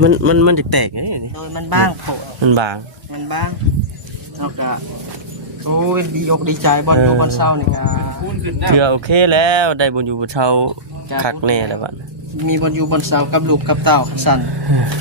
มันแตกไงโดยมันบ้างโผล่มันบาง มันบ้างเอากะโอ้ยดีอกดีใจบอลดูบอลเศร้านี่กะ เถื่อโอเคแล้วได้บนอยู่บนเช่าคักแน่แล้วบัด มีบอลอยู่บอลเศร้ากับลูกกับเต่าสั่น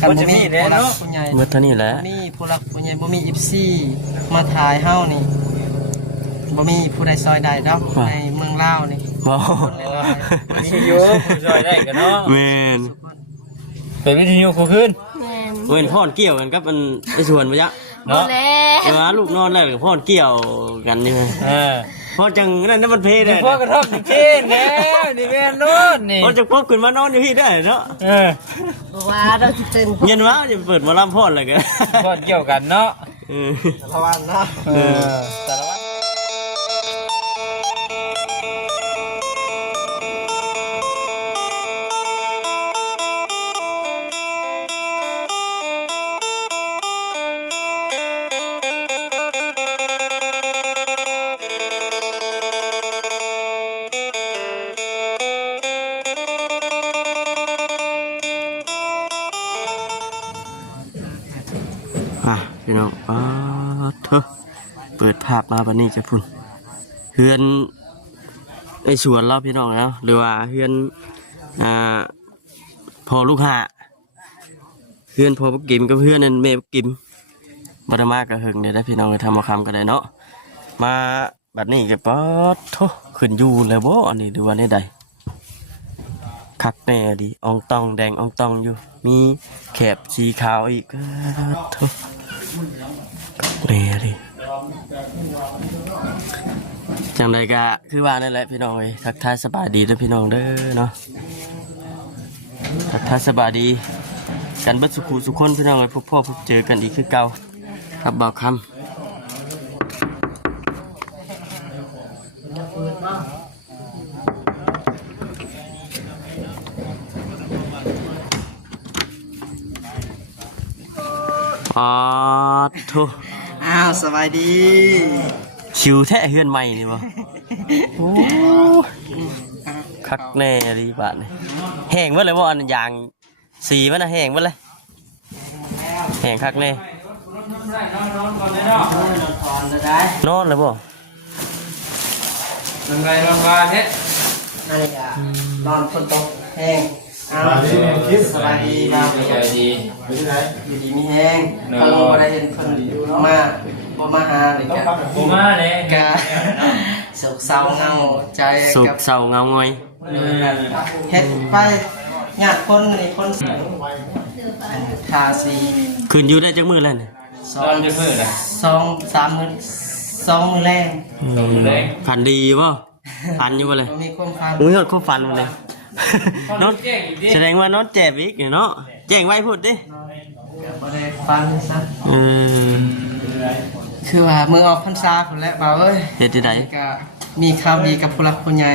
กันบ่มีผู้รักผู้ใหญ่ เมื่อเท่านี้แหละ มีผู้รักผู้ใหญ่บ่มีอิฟซี่มาถ่ายเฮานี่บ่มีผู้ใดซอยใดดอกในเมืองลาวนี่ บ่ มีอยู่ผู้ช่วยได้กันเนาะ แม่น เป็นวิทยุคู่ขึ้น เว้นพ่อนเกี่ยวกันกับมันไอ้ส่วนบ่ยะ เนาะ เวลาลูกนอนแล้วก็พ่อนเกี่ยวกันนี่ไงพ่อจังนั่นมันเพได้ พวกกระทบจริงๆแล้วนี่แม่นโน่นนี่ พ่อจังพบขึ้นมานอนอยู่พี่ได้เนาะ ว่าเราสิเป็น เย็นวะจะเปิดมาล่ำพ่อนเลยกัน พอดเกี่ยวกันเนาะ ระวังเนาะ แต่ละวันพี่น้องเถอะเปิดภาพมาบันนี้จะพุ่นเฮือนไอสวนเราพี่น้องแล้วหรือว่าเฮือนพอลูกหะเฮือนพอปักกิมกับเฮือนนั่นแม่ปักกิมบัตรมากกระหึงเนี่ยได้พี่น้องเลยทำมาคำกันเลยเนาะมาบัดนี้จะป๊อดเถอะขึ้นอยู่เลยบ่อันนี้ดูว่าในใดคักแน่ดีอองตองแดงอองตองอยู่มีแคบสีขาวอีกเถอะเรียดิจังใดกะคือว่านั่นแหละพี่น้องเอ้ยทักทายสบายดีด้วยพี่น้องเด้อเนาะทักทายสบายดีกันเบิดสุขุสุขคนพี่น้องเอ้ยพบพ่อพบเจอกันอีกคือเก่าครับบอกคำทุ อ้าวสบายดี ชิวแท้เฮือนใหม่นี่บ่โอ้คักแน่ดีบาดนี่แห้งเบิดเลยบ่อันยางสีมันน่ะแห้งเบิดเลยแห้งคักแน่นอนเลยบ่ ยังไงบางวันเฮ็ด นั่นแหละนอนฝนตกแห้งอ้าวสบายดีมาก ใจดี อยู่ดีมีแห้งเพิ่งบ่ได้เห็นเพิ่นมาบ่มาหาเลยกะ กูมาเลย กะโศกเศร้าเงาใจ สุก กับ เศร้าเงาง่อย เฮ็ดไปญาติคนนี่คนทาสี ขึ้นอยู่ได้จักมื้อแล้วนี่ ส ต อ อง นจะมืดอ่ะ สองสามมื้อสองมื้อแรง พันดีบ่พันอยู่บ่เลย มีความฝัน อุ้ยเขาฟันมาเลยนอนแสดงว่านอนแจ็บอีกเนาะแจ้งไว้พูดดิ บ่ได้ฝันซะ อืม คือว่ามือออกพรรษาพุ่นแหละบ่าวเอ้ย เฮ็ดที่ใด ก็มีข่าวดีกับผู้หลักผู้ใหญ่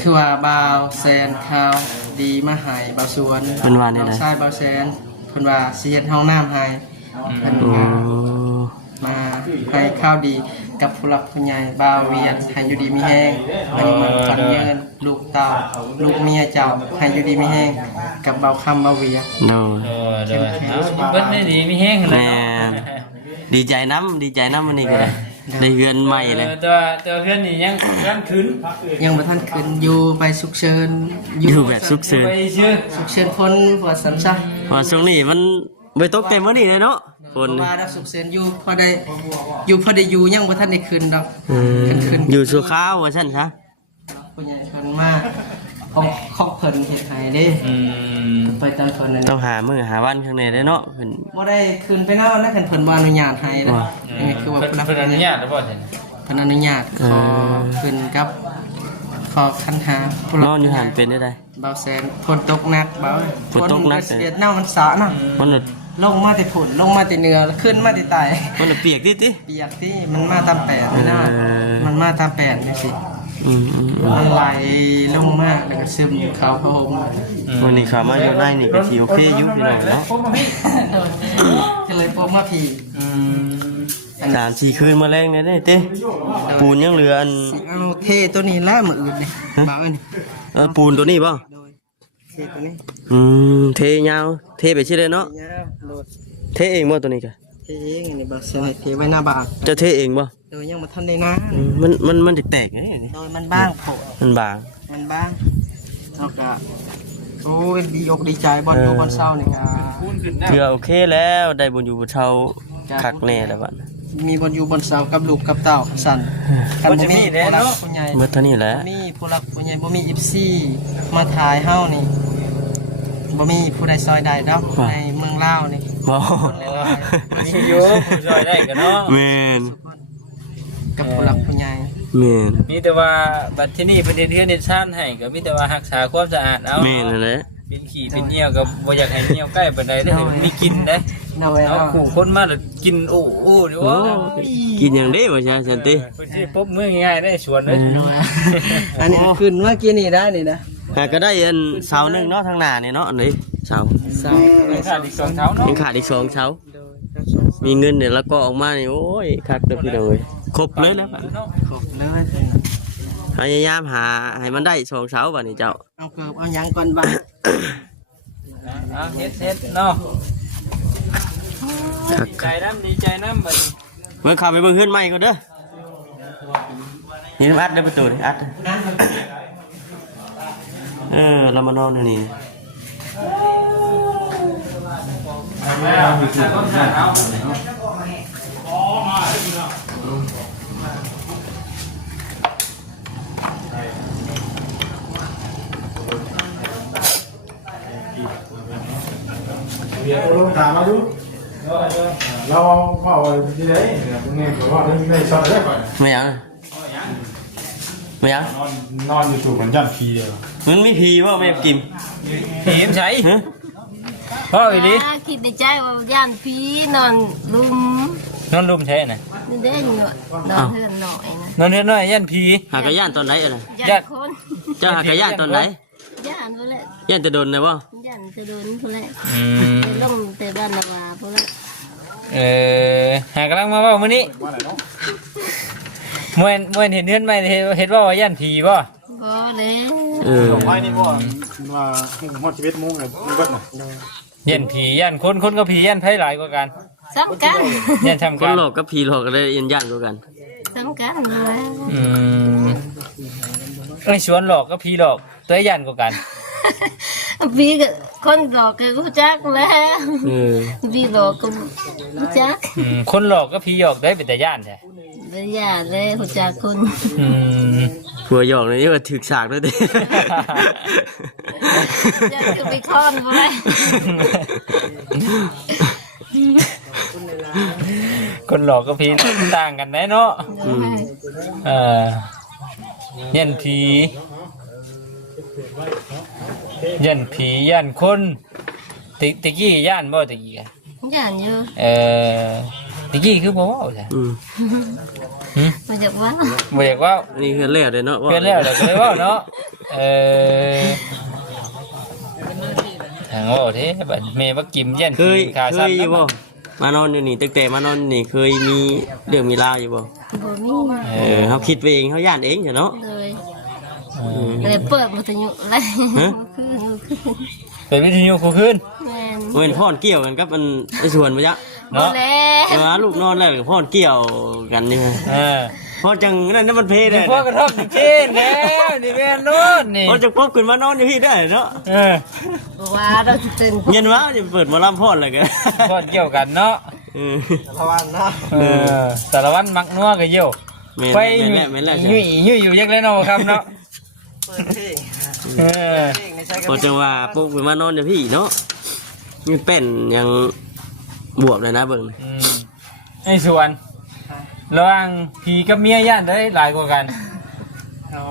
คือว่าบ่าวแซนข่าวดีมาให้บ่าวสวน เพิ่นว่าได้ น้อง ได ชายบ่าวแซนเพิ่นว่าสิเฮ็ดห้องน้ำให้เพิ่น โอ้ ก็มาให้ข่าวดีกับผู้หลักผู้ใหญ่บ่าวเวียนให้อยู่ดีมีแฮงให้มันฝันเยินลูกเต้าลูกเมียเจ้าให้อยู่ดีมีแฮงกับบ่าวคำบ่าวเวีย โดน เดี๋ยวเบิ้ลไม่ดีมีแห้งเล แม่ ย ดีใจน้ำวันนี้ก็ได้ได้เฮือนใหม่เลย ตัวเพื่อนนี่ยังยังขึ้น ยังบ่ทันขึ้นอยู่ไปสุขเชิญ อยู่แบบสุขเสริญ ไปชื่อ สุขเชิญคนว่าสันซะ ว่าช่วงนี้มันไปตกเต็มวันนี้เลยเนาะฝน ว่าได้สุขเชิญอยู่พอได้อยู่ยังบ่ทันได้ขึ้นดอก ขึ้น อยู่ชั่วคราวว่าซั่นซะ ผู้ใหญ่เพิ่นมาของเพิ่นเฮ็ดให้เด้ไปตามเพิ่นนั่น ต้องหามื้อหาวันข้างในได้เนาะเพิ่น บ่ได้ขึ้นไปนอนนะเพิ่นบ่อนุญาตให้นะนี่คือว่า เพื่อนอนุญาตหรือเปล่าเนี่ย เพิ่นอนุญาตขอขึ้นกับขอคันหาผู้ นอนอยู่หันเป็นได้ได เบาแสนฝนตกหนักเบา ฝนตกหนัก เสียดเน่ามันสานะ มันน่ะ ลงมาแต่ฝนลงมาแต่เหนือขึ้นมาแต่ใต้ มันน่ะเปียกติ เปียกที่มันมาตามแปดไม่น่ามันมาตามแปดนี่สิ อืม มันไหลลงมากแล้วก็ซึมเขาพระห่ม วันนี้ขามาอยู่ในนี่ก็สิโอเคอยู่พี่น้องเนาะ ก็เลยพบมาผี 3-4คืนมาแรงเนี่ยเด้ปูนยังเหลืออัน เอาเทตัวนี้แล้วมืออื่นนี่บ่าวอัน ปูนตัวนี้ป่ะ โดย ตัวนี้ เทยาวเทไปชื่อเลยเนาะ ยาวโดด เทเองบ่ตัวนี้กะ เทเองอันนี้บ่ใส่เทไว้หน้าบ้าน จะเทเองบ่ โดยยังบ่ทันได้นะ มันแตกๆไง โดยมันบ้างโผล่ มันบาง มันบ้างเอากะโอ้ยดีอกดีใจบอลอยู่บอลเศร้านี่กะ เถื่อโอเคแล้วได้บุญอยู่บนเช่าคักแน่แล้วบัด มีบอลอยู่บอลเศร้ากับลูกกับเต่าสั่นกันบ่มีผู้รักผู้ใหญ่ เมื่อเท่านี้แหละ บ่มีผู้รักผู้ใหญ่บ่มีอิฟซี่มาถ่ายเฮานี่บ่มีผู้ใดซอยใดดอกในเมืองลาวนี่ บ่ มีอยู่ผู้ช่วยได้กันเนาะ แม่น กับผู้รักผู้ใหญ่ แม่น มีแต่ว่าบัดที่นี่ประเทศเทือนเนชั่นให้ก็มีแต่ว่ารักษาความสะอาดเอา แม่นนั่นแหละ เป็นขี้เป็นเหี่ยวก็บ่อยากให้เหี่ยวใกล้ปานใดได้อมีกินได้ เนาะ เอาขู่คนมาแล้วกินโอ้โหดิ โอ้ ว่า กินอย่างเด้บ่ใช่สันติ เพิ่นสิปุ๊บมือง่ายๆได้สวนเลย อันนี้ขึ้นเมื่อกี้นี่ได้นี่นะ หาก็ได้อันเสาหนึงเนาะทางหน้านี่เนาะอันนี้เสา เศร้า ขาดอีก2เท้าเนาะ ยังขาดอีก2เสามีเงินเนี่ยแล้วก็ออกมานี่โอ้ยคักเด้อพี่น้องเอ้ยครบเลยแล้วบัด ครบเลย พยายามหาให้มันได้2เสาบัดนี้เจ้า เอาเกือบเอาหยังก่อนบ้าง เอาเฮ็ดเนาะ คัก ดีใจน้ำบัดนี้ เบิ่งเข้าไปเบิ่งเฮือนใหม่ก่อนเด้อนี่อัดเด้อประตูนี่อัดเรามานอนอยู่นี่ เดี๋ยวลงถามมาดูเราพ่อที่ไหนเนี่ยพวกนี้ผมว่าไม่ชอบได้ก่อน ไม่ยังไม่ยัง นอนอยู่ถูกเหมือนยันพีเลย มันไม่พีว่าไม่กิน ผีมใช้ ฮะ พ่ออีหลี คิดในใจว่าย่านผีนอนลุม นอนรุมใช้น่ะ นี่ได้อยู่อะนอนเพื่อนหน่อยนะ นอนเฮ็ดน้อยยันผี หากระย่านตอนไหนอะไร ย่านคน เจ้าหากระย่านตอนไหน ย่านพวกแหละ ย่านจะโดนนะบ่ ย่านจะโดนพวกแหละ อืม ไปลงแต่บ้านละวาพวกแหละ หากำลังมาเว้ามื้อนี้มวยเห็นเฮือนใหม่เฮ็ดว่ายันผีบ่ บ่เลย ไม่นี่ว่าว่าหอดชีวิตมุ่งเลยมันก็ ยันผียันคนกับผียันไผหลายกว่ากัน สำคัญ ยันทำ ค กัน น หลอกกับผีหลอกก็ได้ยันย่านกว่ากัน สำคัญเลย อืมไอ้ชวนหลอกกับผีหลอกตัวยันกว่ากัน ผีก็คนหลอกก็รู้จักแล้ว ผีหลอกก็รู้จัก คนหลอกกับผีหลอกได้เป็นแต่ย่านแท้ เลยย่านเลยรู้จักคน อืม ผัวหยอกนี่ว่าถึกฉากด้วยดิ ย่านก็ไปคอนบ่ได้ คนหลอกกับผีต่างกันแน่เนาะเออยันผียันผียันคนตะกี้ย่านบ่ตะกี้อะ ย่านอยู่ ตะกี้คือบ่เว้าจ้ะ มาจากว่า บ่อยากเว้า นี่คือเล่เลยเนาะ เพื่อนแล้วเดี๋ยวก็เลยเว้าเนาะทางโอ้เท่บัดแม่บักกิมยัน เคย ขา เค สั้น ยอยู่บ่มานอนอยู่นี่ตั้งแต่มานอนนี่เคยมีเรื่องมีราวอยู่บ่ บ่มี เขาคิดไปเองเขาย่านเองใช่เนาะ เลยเลยเปิดวิทยุอะไรคืน เป็นวิทยุคู่คืน แม่น เว้นพ่อนเกี่ยวกันกับมันไอ้ส่วนมาจ๊ะ บ่ เนาะ แล้ว ลูกนอนแล้วกับพ่อนเกี่ยวกันนี่ พอจังนั่นมันเพลได้ พวกกระทบจริงๆแล้วนี่แม่นโน่นนี่ พอจังพบขึ้นมานอนอยู่พี่ได้เนาะ บ่ว่าเราสิเป็น เย็นวะจะเปิดมาล่ำพ่อนอะไรกัน พอดเกี่ยวกันเนาะ ระวังเนาะ สารวัตรมักนัวก็เยี่ยว แม่ ไป แม่แม่แม่ ยุ่ยอยู่ยักเลยเนาะครับเนาะ เปิดเพลง เออ เพลงในใจ พอจังว่าปุ๊บขึ้นมานอนอยู่พี่เนาะมีเป็นยังบวบเลยนะเบิ่ง ไอ้ส่วนระหว่างผีกับเมียย่านได้หลายกว่ากัน เอา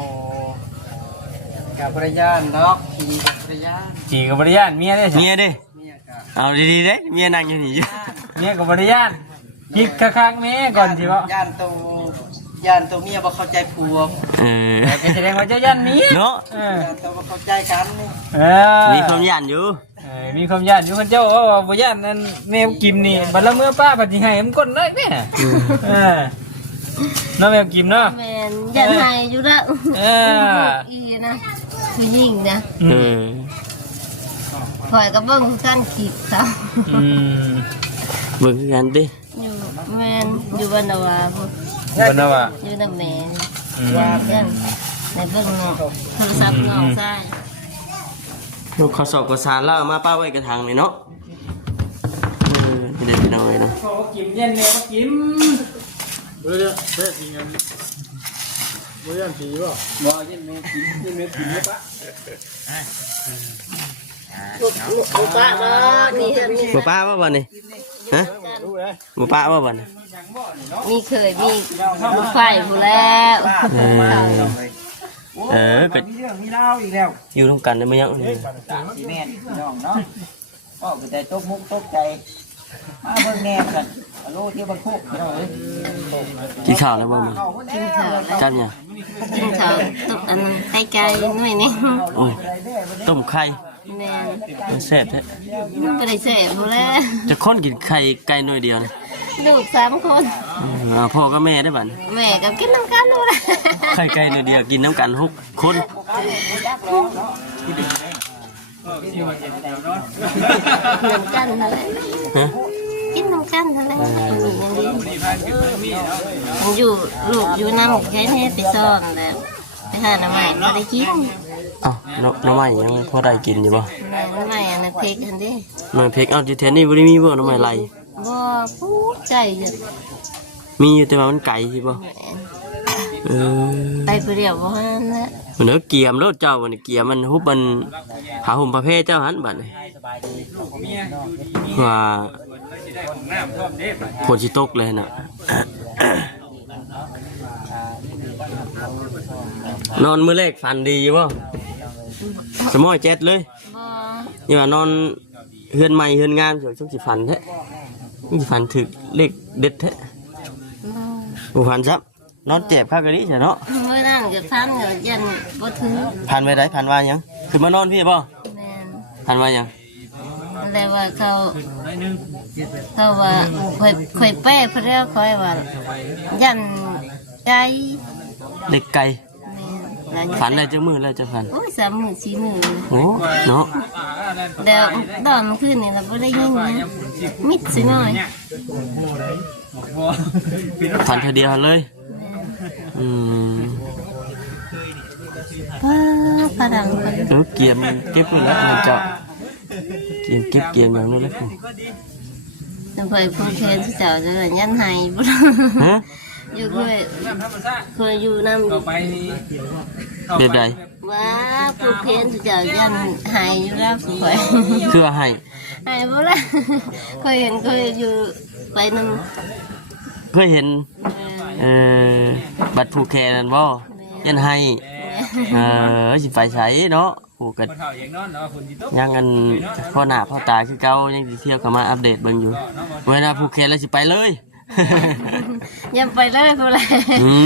กับภรรยาเนาะขี่กับภรรยา ผีกับบริยานเมียได้ใช่ เมียเด้ เมียกับ เอาดีๆเด้เมียนั่งอยู่นี่อยู่ เมียกับบริยานคิดคักๆแม่ก่อนสิวะ ย่านตัวเมียบ่เข้าใจผัว แต่แสดงว่าเจ้าย่านเมีย เนาะ ย่านตัวบ่เข้าใจกันนี่ มีความย่านอยู่ มีความย่านอยู่คนเจ้าว่าบ่ย่านนั่นแมวกิมนี่บัดละเมื่อป้าปฏิให้มันก้นเลยเนี่ยน้องแมวกิมเนาะ แม่นยันให้อยู่แล้วอีนะผู้หญิงนะ คอยกับเบิ้งกันขีดเขา อืม เบิ่งคือกันติ อยู่แม่นอยู่บ้านนาวาพุ่น บ่นะว่า อยู่น้ำแม่ อืม ยามกันในเบิ้งน้องโทรศัพท์น้องใช่ ลูกข้อสอบก็สารแล้วเอามาป้าไว้กระถางนี่เนาะนี่ได้พี่น้องเลยเนาะ ขอกินเย็นเนี่ยมากิน เบื่อเบื่อจริงกันเบื่อผีป่ะ บ่เย็นแม่กินเย็นแม่กินได้ปะ ลูกป้าเนาะนี่เฮือนนี่ บ่ป้าว่าบ่นี่ฮะ รู้เลย บ่ป้าว่าบ่นี่ มีเคยมีลูกไฟผู้แล้ว ก็ มีเรื่องมีเล่าอีกแล้ว อยู่ร่วมกันได้มั้ยยัง สีแม่นน้องเนาะก็แต่ตกมุกตกใจมาเบิ่งแน่กันโลเที่ยวบังคุกเนาะเอ้ย กินข้าวแล้วบ่มึง เข้าคนแล้ว จับเนี่ย กินข้าวตกอันนั้นไกลๆหน่อยนี่ โอ้ยต้มไข่ แม่น มันแซ่บแท้ บ่ได้เสพผู้แล้ว จะคนกินไข่ไก่หน่อยเดียวนี่ ลูก3คน พ่อกับแม่ได้บัดนี้ แม่ก็กินน้ำกันรู้ละ ไข่ไก่หน่อยเดียวกินน้ำกัน6 คน น้ำกันนั่นแหละ ฮะ กินน้ำกันนั่นแหละอย่างดีมันอยู่ลูกอยู่น้ำแค่นี้ไปซ่อนแล้วไปหาหน่อไม้ก็ได้กิน อ้าวน้ำใหม่ยังพอได้กินอยู่บ่ หน่อไม้อันนั้นเพกอันเด้ มันเพกเอาอยู่แถวนี้บ่ได้มีบ่น้ำใหม่ไหล บ่พูดใจอยู่ มีอยู่แต่ว่ามันไกลสิบ่เออ ไปผู้เดียวบ่ฮันละ มันเอาเกียมรถเจ้ามันเกียมมันฮุบมันหาห่มประเภทเจ้าหันบัดนี่ว่าฝนสิตกเลยน่ะ นอนมื้อแรกฝันดีอยู่บ่สมอยเจ็ดเลย บ่ อย่ว่านอนเฮือนใหม่เฮือนงามเดี๋ยวช่วงสิฝันแท้นี่ฝันถึกเลขเด็ดแท้บ่ฝันซับนอนเจ็บคักกะดิซะเนาะ เมื่อนั้นก็พันก็ยันบ่ถือ ผ่านไปได้ผ่านว่าหยังขึ้นมานอนพี่บ่ แม่น ผ่านว่าหยัง แล้วว่าเขาว่าค่อยแป้เพราะค่อยว่ายันใจ เด็กไก่ แม่น ฝันได้จังมือแล้วจะฝัน โอ้ย3 มื้อ4 มื้อ โอ้เนาะ แล้วตอนเมื่อคืนนี่เราบ่ได้ยินนะมิดสิหน่อย ฝันเธอเดียวเลย อืม ป้าดังคน แล้วเกียมเก็บไว้แล้วมันเจาะเก็บอย่างนั้นเลย ต้องคอยพูดแทนที่เจ้าจะยันให้บ่ ฮะ อยู่เคยอยู่นำ ต่อไปนี่ เด็ดใด ว่าพูดแทนที่เจ้ายันให้อยู่แล้วสุขอย คือว่าให้ ให้บ่ล่ะเคยเห็นเคยอยู่ไปนำ เคยเห็นบัตรผูกแขนนั่นบ่ยันให้สิไปใช้เนาะผูกกัน เฒ่าอย่างนอนเนาะฝนสิตก ยังกันพ่อหน้าพ่อตาคือเก่ายังสิเที่ยวเข้ามาอัปเดตเบิ่งอยู่เวลาผูกแขนแล้วสิไปเลย ยันไปเลยบ่ล่ะ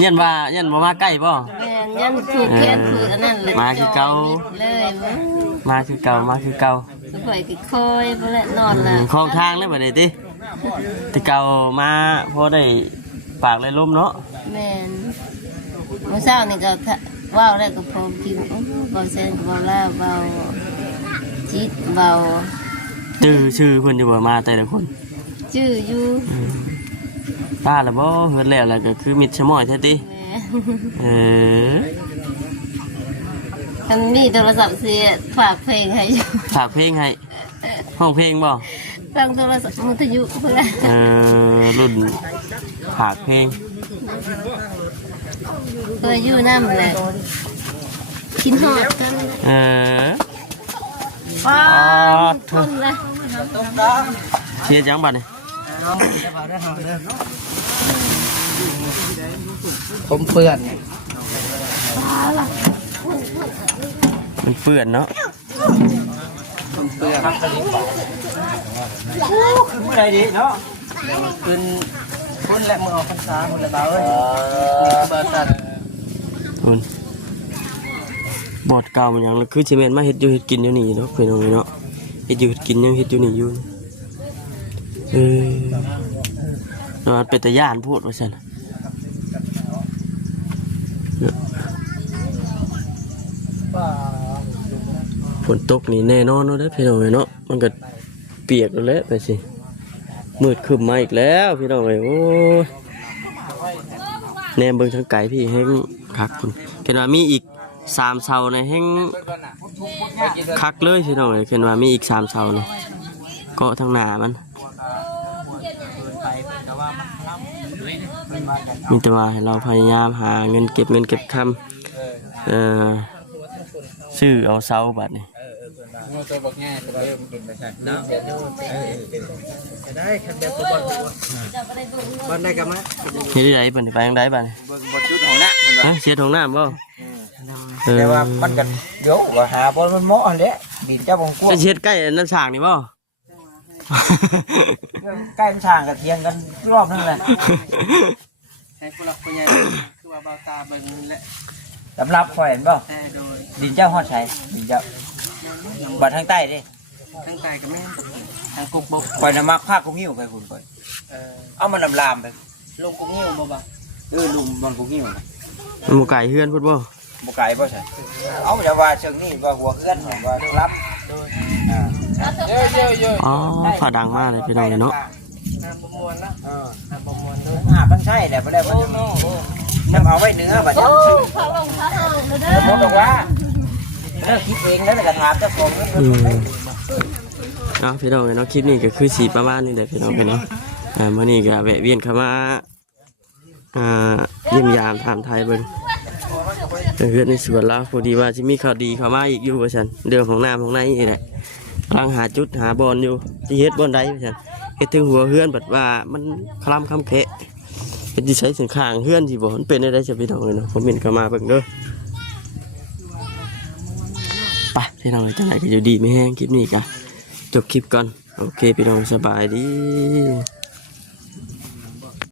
ยันบ่มาใกล้บ่ แม่นยันพูดแทนพูดอันนั้นเลย มาคือเก่า เลย มาคือเก่ามาคือเก่า สุขอยก็คอยบ่ล่ะนอนล่ะ คลองทางเลยบัดนี้ติที่เก่ามาพอได้ปากเลยลมเนาะ แม่นเมื่อเช้านี่ก็ว้าวแล้วก็พอกินเบาเส้นเบาแล้วเบาจิตเบา ชื่อเพิ่นอยู่บ่มาแต่ละคน ชื่ออยู่ ป้าละบ่เฮ็ดแล้วก็คือมิดชะม้อยแท้ติ แม่ เออ คันมีโทรศัพท์เสียฝากเพลงให้อยู่ ฝากเพลงให้ห้องเพลงบ่ ฟังโทรศัพท์มือถือเพื่อ รุ่นฝากเพลง เพื่ออยู่น้ำแหละกินหอดกัน ป้า คนละ เชียร์จังบัดนี่ ผมเปื้อน มันเปื้อนเนาะ ผมเปื้อน มื้อใดดีเนาะ ขึ้นพุ่นและมือออกพรรษาพุ่นและเบาเอ้ยนี่คือเบอร์ตัด คุณบอดเก่ามันยังคือสิแม่นมาเฮ็ดอยู่เฮ็ดกินอยู่นี่เนาะเพิ่นเอาไว้เนาะเฮ็ดอยู่เฮ็ดกินยังเฮ็ดอยู่นี่อยู่นอนเป็นตาย่านพูดว่าซั่น ฝนตกนี่แน่นอนเนาะเด้อพี่น้องเอ้ยเนาะมันก็เปียกแล้วแหละไปสิมืดครึ้มมาอีกแล้วพี่น้องเอ้ยโอ้ยแนมเบิ่งทางไกลพี่แห้งคักพุ่นเห็นว่ามีอีก3เสาในแห้งคักเลยพี่น้องเอ้ยเห็นว่ามีอีก3เสานี่เกาะทางหน้ามันมีแต่ว่าให้เราพยายามหาเงินเก็บคำซื้อเอาเสาบัดนี่ ตัวบักง่ายตัวเริ่มกินไปใช่เนาะ ได้คันแบบบ่บ่ได้กันมา เฮ็ดได้บัดนี่ไปทางใดบัดนี่ เบิ่งบนชุดของน่ะ ฮะเสียทองน้ำบ่ แต่ว่ามันก็เดี๋ยวว่าหาบอลมันเหมาะอันเนี้ยดินเจ้าบงกวาง จะเฮ็ดใกล้น้ำฉากนี่บ่ ใกล้ทางกับเทียงกันรอบนึงเลย ให้ผู้หลักผู้ใหญ่คือว่าเบาตาเบิ่งนี่แหละ สำหรับข่อยเห็นบ่ แต่โดย ดินเจ้าฮอดใช้ดินเจ้าบัดทางใต้ดิ ทั้งกายกับแม่ทางกุกบก ข่อยน่ะมักภาคกุ้งหิ้วไปคุณข่อยเอามันลามไป ลงกุกนิ้วบ่บ่ ลุมมันกุ้งหิ้ว หมู่ไก่เฮือนพุ่นบ่ บ่ไกลบ่ใช่เอาแต่ว่าเชิงนี้ว่าหัวเฮือนว่ารับ อ๋อฝาดังมากเลยพี่น้องเนาะ น้ำประมวลนะน้ำประมวลเด้อ มันใช่แหละบ่ได้บ่จะเอาไว้เนื้อบัดนี้ เขาลงเขาเอาเลยเด้ สมมุติว่าเลิกคิดเองแล้วก็ถามเจ้าของ เนาะพี่น้องเนาะคลิปนี้ก็คือสีประมาณนี้แหละพี่น้องเนาะมื้อนี้ก็แวะเวียนเข้ามาเยี่ยมยามถามไทยเบิ่งเฮือนในสวนเราพอดีว่าสิมีข่าวดีเข้ามาอีกอยู่ว่าซั่นเรื่องของน้ำของในนี่แหละกำลังหาจุดหาบอลอยู่สิเฮ็ดบอลใดว่าซั่นเฮ็ดถึงหัวเฮือนบัดว่ามันคลำคำแคะเป็นสิใช้เสียงข้างเฮือนสิบ่มันเป็นได้จะพี่น้องเนาะผมเห็นเข้ามาเบิ่งเด้อไปพี่น้องจังไดก็อยู่ดีไม่แห้งคลิปนี้กะจบคลิปก่อนโอเคพี่น้องสบายดี